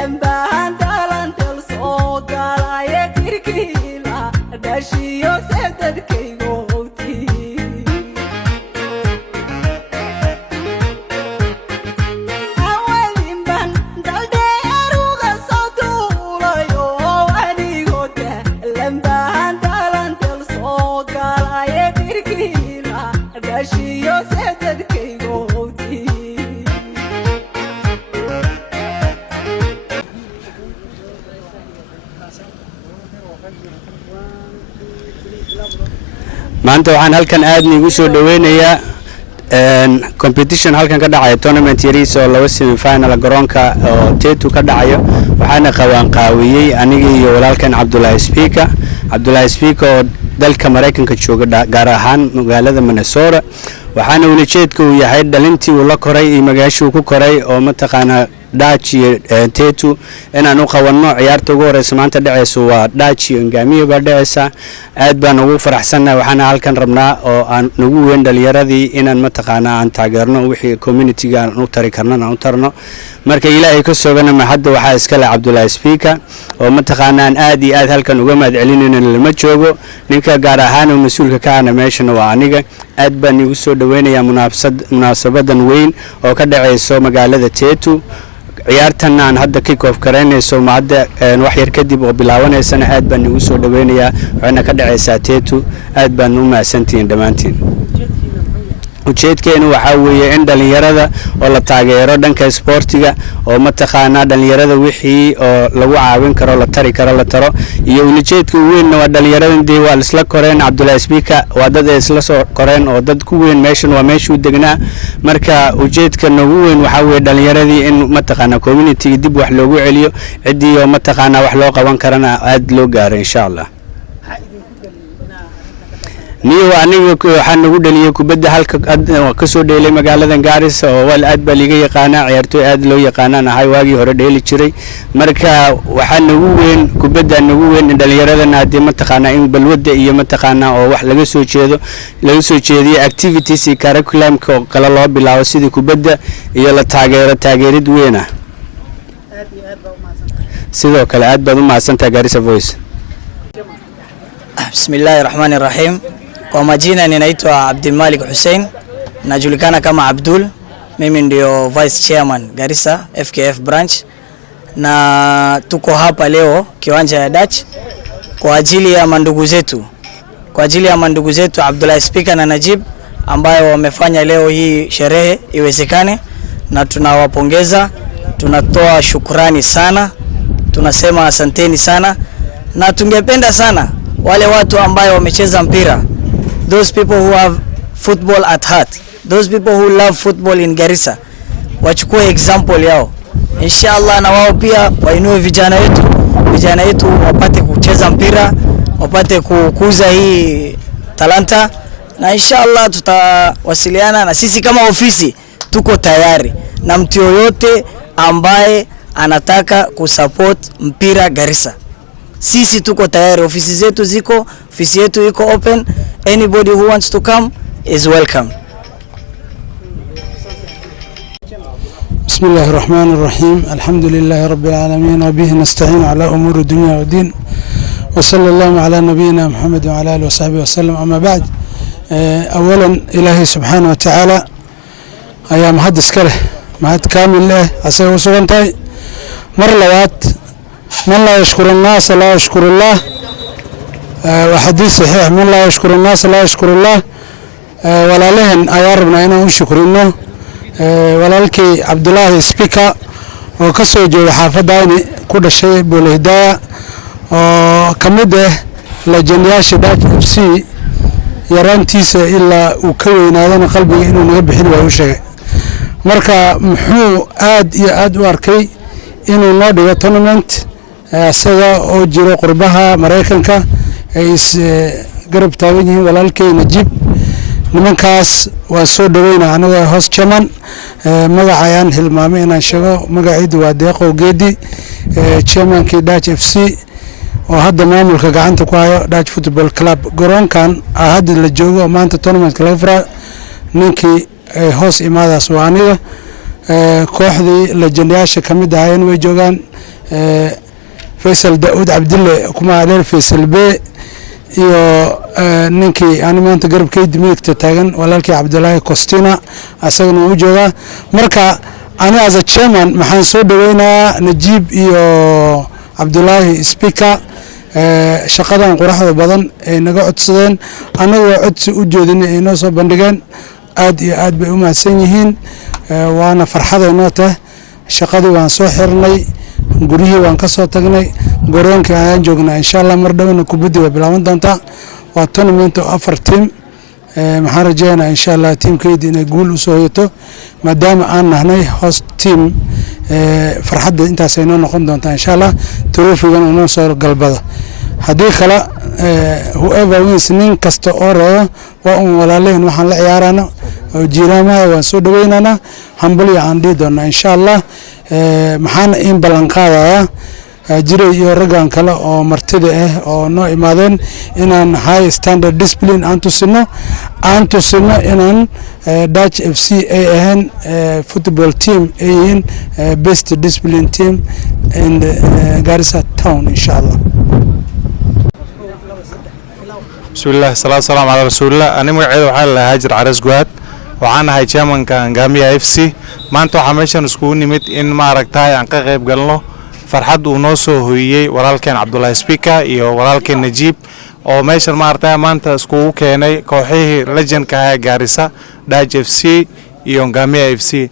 لمبان دالان تلصو قالايا كيركيلا داشيو سيدد كيغوتي أولين بان دالدير وغصدولايو وانيغوتا لمبان دالان تلصو قالايا كيركيلا داشيو سيدد كيغوتي maanta waxaan halkan aad nigu soo dhaweynayaa competition halkan ka dhacaya tournament yariis oo laba semi final garoonka oo Tetu ka dhacayo waxaana qaawiyay aniga iyo walaalkan Cabdullaahi Speaker oo dalka Mareykanka jooga gaar ahaan magaalada Minnesota waxaana ujeedku uu yahay dhalintii uu la koray iyo magaashuu ku koray oo mataqaana Dutch Tetu inaan u qabanno ciyaarta ugu horeysa maanta dhacayso waa Dutch Ngamiyo baa dhacaysa aad baan ugu faraxsanahay waxaana halkan rabnaa oo aan nagu weyn dhalinyaradii inaan mataqaana aan taageerno wixii community-ga aan u tari karno aan u tarno marka ilaahay ka soogana ma hadda waxa iska leh Cabdullaahi Speaker oo mataqaana aan aad iyo aad halkan uga mahadcelinayna lama joogo ninka gaar ahaan oo mas'uulka ka ah meeshana waa aniga aad baan igu soo dhaweynayaa munaasabadan weyn oo ka dhacayso magaalada Tetu ciyaartan aan hadda kick off kareynayso maada wax yar kadib oo bilaabaneysana aad baan igu soo dhaweynayaa waxaana ka dhacaysaa Tetu aad baan u mahadsantiin dhamaantiin ujeedkeenu waxa weeye in dhalinyarada oo la taageero dhanka sportiga oo mataqaana dhalinyarada wixii oo lagu caawin karo la tari karo la taro iyo ujeedka weyn waa dhalinyarada waa isla koreen Cabdullaahi Speaker waa dad isla soo koreen oo dad ku weyn meeshan waa meeshuu degnaa marka ujeedka ugu weyn waxa weeye dhalinyaradii in mataqaana community dib wax loogu celiyo cidii oo mataqaana wax loo qaban karana aad loo gaaro insha Allah niyo aniga waxaan ugu dhaliyay kubadda halka ka soo dheelay magaalada Garissa oo wal aad baa liga yaqaana ciyaartoy aad loo yaqaanaan ahay waagii hore dheeli jiray marka waxaan ugu weyn kubadda ugu weyn dhalinyaradana hadii mataqaana in balwada iyo mataqaana oo wax laga soo jeediyo activities iyo curriculum ka kala loo bilaabo sidii kubadda iyo la taageerid weyn ah sidoo kale aad baad u mahadsantahay Garissa Voice Bismillahirrahmanirrahim. Kwa majina ninaitwa Abdulmalik Hussein, najulikana kama Abdul. Mimi ndio Vice Chairman Garissa FKF branch na tuko hapa leo kiwanja ya Dutch kwa ajili ya mandugu zetu. Kwa ajili ya mandugu zetu Abdullaahi Speaker na Najib ambayo wamefanya leo hii sherehe iwezekane na tunawapongeza, tunatoa shukrani sana. Tunasema asanteni sana na tungependa sana wale watu ambao wamecheza mpira, those people who have football at heart, those people who love football in Garissa, wachukue example yao inshallah, na wao pia wainue vijana wetu wapate kucheza mpira, wapate kukuza hii talanta, na inshallah tutawasiliana na sisi kama ofisi tuko tayari na mtu yoyote ambaye anataka kusupport mpira Garissa. Sisi tuko tayari, ofisi zetu ziko, ofisi yetu iko open, anybody who wants to come is welcome. بسم الله الرحمن الرحيم الحمد لله رب العالمين وبه نستعين على أمور الدنيا والدين وصلى الله على نبينا محمد وعلى آله وصحبه وسلم. أما بعد أولا إلهي سبحانه وتعالى أيام هدس كله مهد كامل له أسيه وسغنتاي مرلوات من لا يشكر الناس لا يشكر الله وحديث صحيح من لا يشكر الناس لا يشكر الله ولا لهن أياربنا إنه شكرنا walaalkii Cabdullaahi Speaker oo ka soo jeeday xaafadayni ku dhashay Boolihidaya oo kamid ah legendayaasha Dutch FC yarantiisa ilaa uu ka weynaadana qalbiga inuu naga bixin waa uu sheegay marka muxuu aad u arkay inuu noo dhigo tournament asaga oo jiro qurbaha Mareykanka ay garab taagan yihiin walaalkii Najib nimankaas waa soo dhaweynaa anaga hoos chairman magacayaan hilmaamay inaan sheego magaciidu waa Deeqo Geedi chairmankii Dutch FC oo hadda maamulka gacanta ku hayo Dutch Football Club garoonkan hadda la joogo maanta tournament laga furay ninkii hoos imaadaas waa aniga kooxdii legendayaasha kamid ahayeen way joogaan Faisal Daoud Abdille kuma leer Faisal B iyo ninkii aan maanta garabkayda midigta taagan walaalkii Cabdullaahi Costina asaguna uu jooga marka ana as a chairman maxaan soo dhaweynayaa Najiib iyo Cabdullaahi speaker shaqadan quruxda badan ay naga codsadeen anagoo codsi u jeedinay inoo soo bandhigeen aad iyo aad bay u mahadsan yihiin waana farxad inoo tahay shaqadii waan soo xirnay guriyihii waan ka soo tagnay garoonkii ayaan joognaa insha Allah mar dhowna kubaddi way bilaaban doontaa waa tournament oo 4 team maxaan rajaynayaa insha Allah teamkeedii inay guul u soo yeeto maadaama aan nahnay host team farxadda intaas ay noo noqon doontaa insha Allah trophy-gan oo noo soo galbada haddii kale whoever wins nin kasta oo reeyo waa walaaleen waxaan la ciyaarana oo jiiraamaha waan soo dhaweynana humble aan dhii doonaa insha Allah maxaan in ballan qaadayaa jiray iyo raggan kale oo martida ah oo noo imaadeen inaan high standard discipline aan tusino inaan Dutch FC ay ahaan football team ay yihiin best discipline team in Garissa town insha Allah. bismillah salaamu ala rasuulillah ani magaceedu waxaa la Haajir Caras Guad waxaan ahay chairmanka Ngamiya FC maanta waxaa meeshan iskugu nimid in maaragtay aan ka qayb galno farxad uu noo soo hooyay walaalkeen Cabdullaahi speaker iyo walaalkeen Najiib oo meeshan maaragtay maanta iskugu keenay kooxihii legendka ah Garissa Dutch FC iyo Ngamiya FC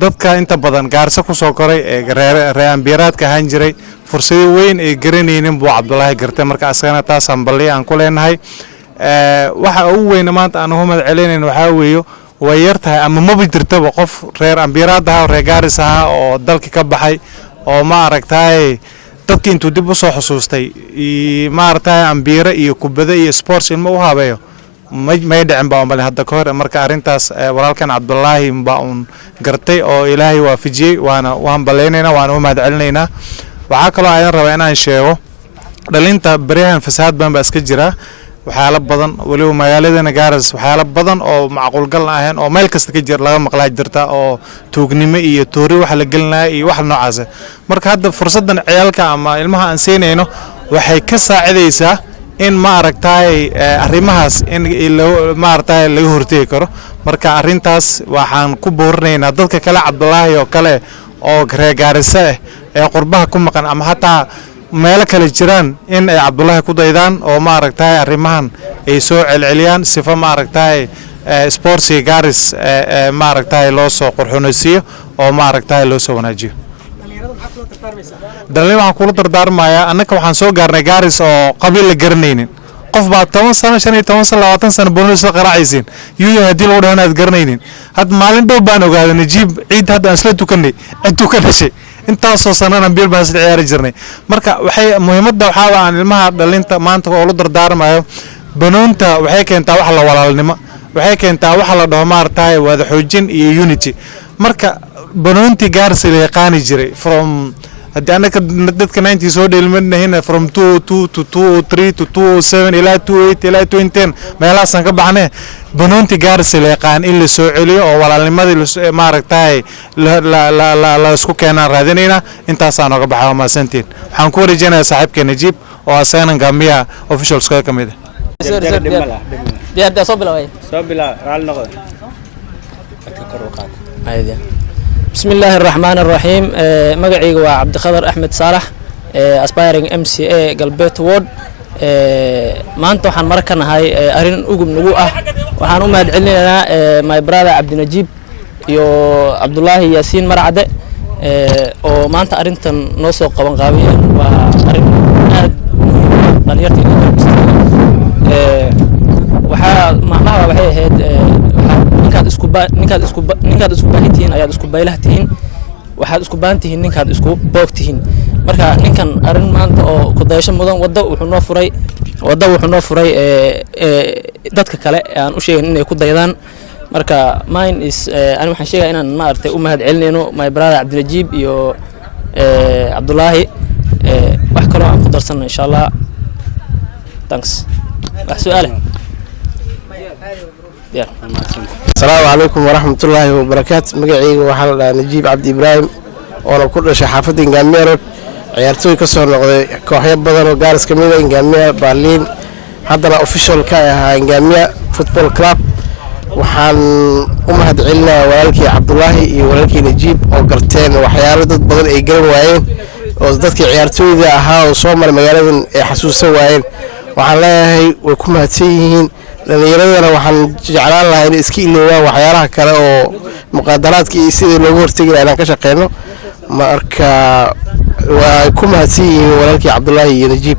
dadka inta badan Garissa ku soo koray reer ambiraadka ahaan jiray fursado weyn ay garanayeen buu Cabdullaahi gartay marka asagana taas aan aan ku leenahay waxa uu weyn maanta aan humad celinayno waxa weeyo way yartahay ama ma jirtaba qof reer ambiraad ah oo reer Garissa ah oo dalka ka baxay oo ma aragtay dadkii intuu dib u soo xusuustay ma aragtay ambira iyo kubada iyo sports in ma u habeeyo ma dhicin baa mal hadda ka hor marka arintaas walaalkan Cabdullaahi baa uu gartay oo Ilaahay waafajiyay waan baleenayna waan u mahad celinaynaa waxa kale oo aan rabaa inaan sheego dhalinta bariyahan fasaad baan ba iska jira waxyaalo badan waliba magaaladana Garissa waxyaalo badan oo macquul gal ahayn oo meel kasta ka jir laga maqlaa jirta oo tuugnimo iyo toori wax la gelinayo iyo wax noocaas marka hadda fursadan ciyaalka ama ilmaha aan siinayno waxay ka saacidaysaa in ma aragtay arrimahaas in ma aragtay laga hortagi karo marka arintaas waxaan ku boornaynaa dadka kale Cabdullaahi oo kale oo reer Garissa ee qurbaha ku maqan ama hataa meel kale jiraan in ay Cabdullaahi ku daydaan oo ma aragtay arrimahan ay soo celceliyaan sifa ma aragtay sports Garissa ma aragtay loo soo qurxinaysiyo oo ma aragtay loo soo wanaajiyo dalin waxaan kula dardaarmayaa annaka waxaan soo gaarnay Garissa oo qabiil la garanaynin qof baa 10 sano 15 sano 20 sano bonus la qaraacaysin yuuya hadii loo dhaanaad garanaynin had maalin dhow baan ogaaday Najiib ciid hadda isla tukanay intuu ka dhashay intaasoo sanana bil baan isla ciyaari jirnay marka waxay muhiimadda waxa aan ilmaha dhalinta maanta oo la dardaarmayo banoonta waxay keentaa wax la walaalnimo waxay keentaa wax la dhaho maartay wada xoojin iyo unity marka banoonti Garissa la yaqaan jiray from hadda anaka dadka 90 soo dheelmadnahina from 22 to 23 to 27 ilaa 28 ilaa 2010 meelahaas ka baxnay banoonti Garissa la yaqaan in la soo celiyo oo walaalnimadii ma aragtay la isku keenaan raadinayna intaas aan uga baxaa ma santiin waxaan ku wareejinayaa saaxiibkeen Najiib oo asagana Ngamiya officials ka kamid diyaar soo bilaa raal noqdo ayda بسم الله الرحمن الرحيم مقعيق وعبد الخضر أحمد صالح aspiring MCA قلبيت وورد ما أنتو حن مركنا هاي أرين أوجم نجوءه وحن أمهد علينا my brother عبد النجيب يو عبد الله ياسين مرعدة وما أنت أرينتن نوسو قوان قابيا وأرين دنيرتي وحا معناها وحي هاد ninkaad isku baahintihiin ayaad isku baylahtihiin waxaad isku baantihiin ninkaad isku boogtihiin marka ninkan arin maanta oo ku daysho mudan wada wuxuu noo furay dadka kale aan u sheegin inay ku daydaan marka mine is ani waxaan sheegaa inaan ma artay u mahad celinayno my brother Cabdinajiib iyo Cabdullaahi wax kale aan ku darsanno insha Allah thanks wax su'aale السلام عليكم ورحمة الله وبركاته مقعيق وحال نجيب عبد إبراهيم oona ku dhashay xaafadda Ngamiya Road ciyaartooy ka soo noqday kooxyo badan oo gaaris ka mid ah Ngamiya Berlin haddana official ka ah Ngamiya Football Club waxaan u mahadcelinayaa walaalkii Cabdullaahi iyo walaalkii Najiib oo garteen waxyaalo dad badan ay garan waayeen oo dadkii ciyaartooyda ahaa oo soo maray magaaladan ay xasuusan waayeen waxaan leeyahay way ku mahadsan yihiin dhalinyarada waxaan jeclaan lahaa in iska iloobaan waxyaalaha kale oo muqaadaraadka iyo sidii looga hortagi lahaa inaan ka shaqeyno marka way ku mahadsan yihiin walaalkii Cabdullaahi iyo Najiib